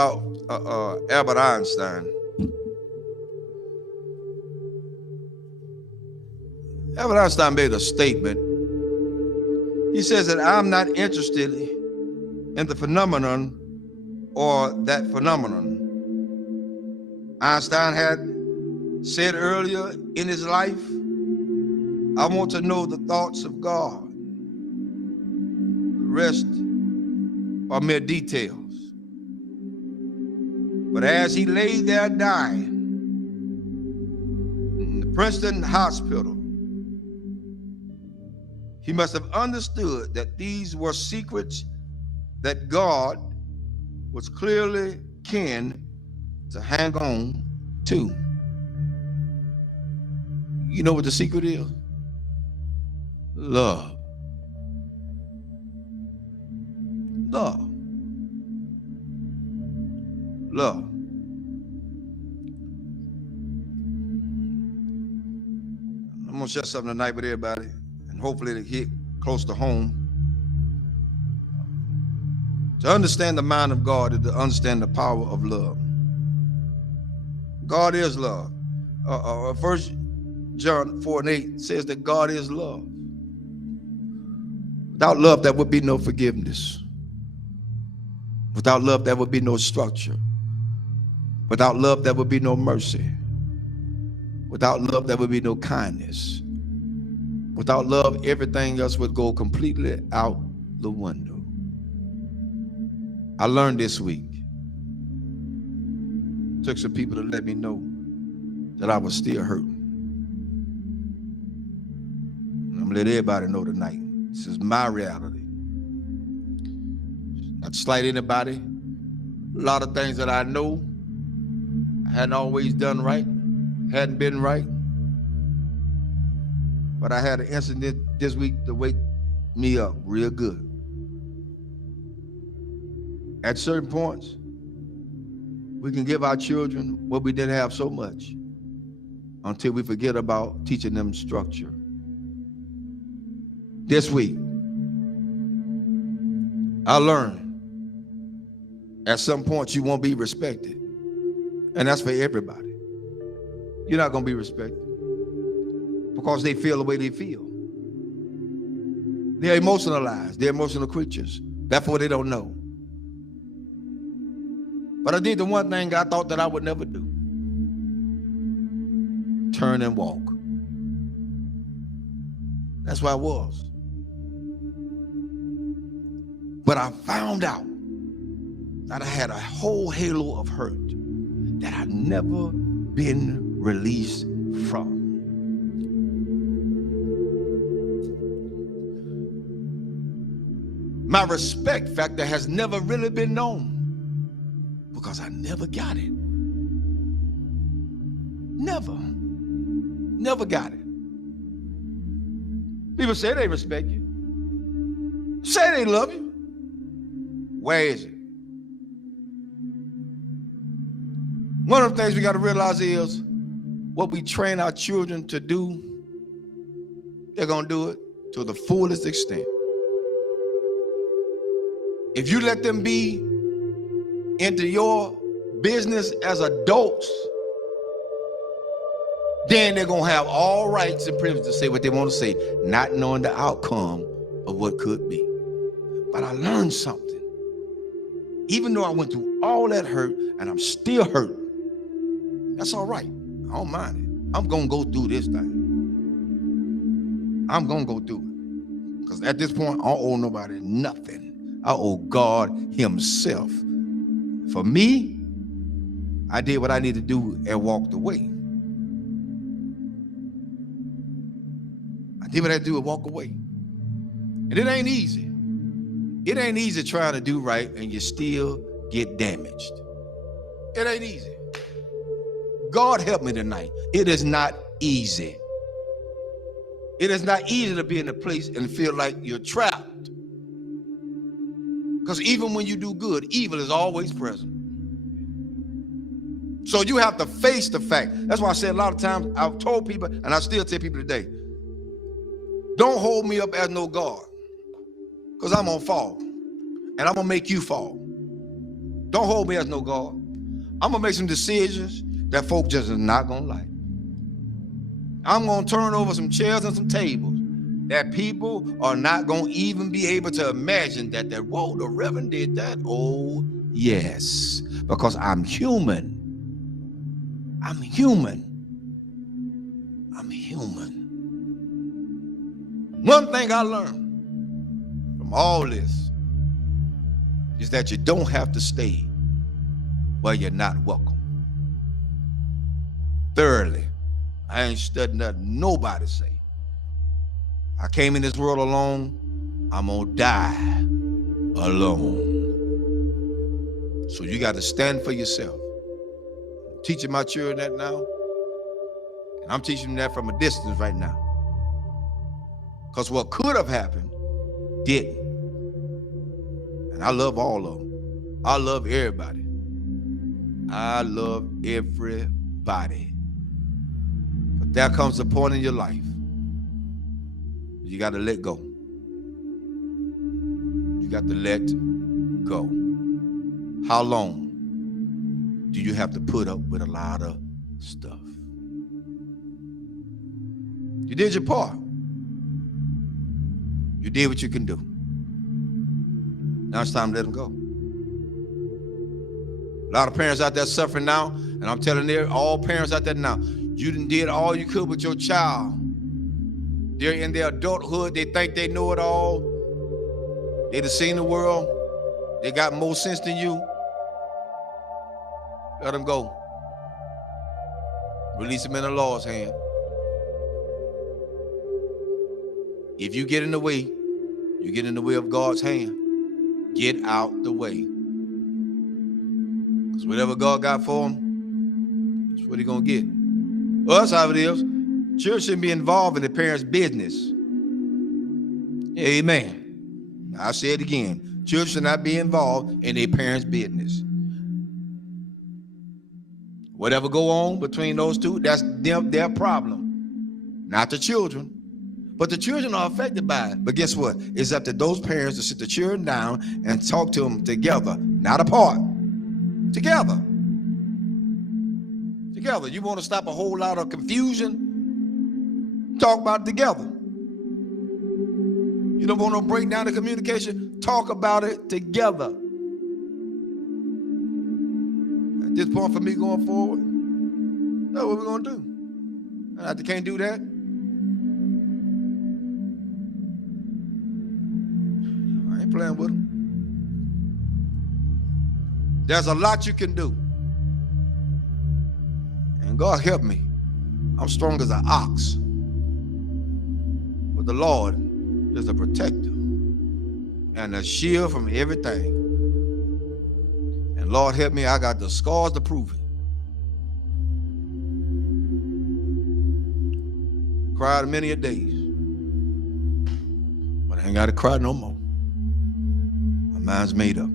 about Albert Einstein. Albert Einstein made a statement. He says that I'm not interested in the phenomenon or that phenomenon. Einstein had said earlier in his life, I want to know the thoughts of God. The rest are mere details. But as he lay there dying in the Princeton hospital, he must have understood that these were secrets that God was clearly keen to hang on to. You know what the secret is? Love. Love. Love. I'm going to share something tonight with everybody, and hopefully it'll hit close to home. To understand the mind of God is to understand the power of love. God is love. 1 John 4:8 says that God is love. Without love, there would be no forgiveness. Without love, there would be no structure. Without love, there would be no mercy. Without love, there would be no kindness. Without love, everything else would go completely out the window. I learned this week. Took some people to let me know that I was still hurting. And I'm gonna let everybody know tonight. This is my reality. Not to slight anybody. A lot of things that I know I hadn't always done right, hadn't been right. But I had an incident this week to wake me up real good. At certain points, we can give our children what we didn't have so much until we forget about teaching them structure. This week, I learned at some point you won't be respected. And that's for everybody. You're not going to be respected because they feel the way they feel. They're emotionalized. They're emotional creatures. Therefore, they don't know. But I did the one thing I thought that I would never do. Turn and walk. That's where I was. But I found out that I had a whole halo of hurt that I'd never been released from. My respect factor has never really been known because I never got it. Never got it. People say they respect you. Say they love you. Where is it? One of the things we got to realize is what we train our children to do, they're going to do it to the fullest extent. If you let them be into your business as adults, then they're going to have all rights and privileges to say what they want to say, not knowing the outcome of what could be. But I learned something. Even though I went through all that hurt and I'm still hurting, that's all right. I don't mind it. I'm going to go through this thing. I'm going to go through it. Because at this point, I don't owe nobody nothing. I owe God himself. For me, I did what I needed to do and walked away. I did what I had to do and walk away. And it ain't easy. It ain't easy trying to do right and you still get damaged. It ain't easy. God help me tonight. It is not easy. It is not easy to be in a place and feel like you're trapped. Because even when you do good, evil is always present. So you have to face the fact. That's why I said a lot of times, I've told people, and I still tell people today, don't hold me up as no God. Because I'm going to fall. And I'm going to make you fall. Don't hold me as no God. I'm going to make some decisions that folk just is not going to like. I'm going to turn over some chairs and some tables that people are not going to even be able to imagine that, whoa, the Reverend did that. Oh, yes, because I'm human. I'm human. I'm human. One thing I learned from all this is that you don't have to stay where you're not welcome. Thirdly, I ain't studying nothing nobody say. I came in this world alone. I'm gonna die alone. So you got to stand for yourself. I'm teaching my children that now, and I'm teaching them that from a distance right now. Because what could have happened didn't. And I love all of them. I love everybody. I love everybody. But there comes a point in your life you got to let go. You got to let go. How long do you have to put up with a lot of stuff? You did your part. You did what you can do. Now it's time to let them go. A lot of parents out there suffering now, and I'm telling all parents out there now, you done did all you could with your child. They're in their adulthood. They think they know it all. They done seen the world. They got more sense than you. Let them go. Release them in the Lord's hand. If you get in the way, you get in the way of God's hand. Get out the way. Because whatever God got for them, that's what he's going to get. Well, that's how it is. Children shouldn't be involved in the parents' business. Amen. I'll say it again. Children should not be involved in their parents' business. Whatever go on between those two, that's their problem. Not the children. But the children are affected by it. But guess what? It's up to those parents to sit the children down and talk to them together, not apart. Together. Together. You want to stop a whole lot of confusion? Talk about it together. You don't want to break down the communication? Talk about it together. At this point for me going forward, that's what we're going to do. And if they can't do that, I ain't playing with them. There's a lot you can do. And God help me. I'm strong as an ox. But the Lord is a protector and a shield from everything. And Lord help me, I got the scars to prove it. Cried many a days. But I ain't got to cry no more. My mind's made up.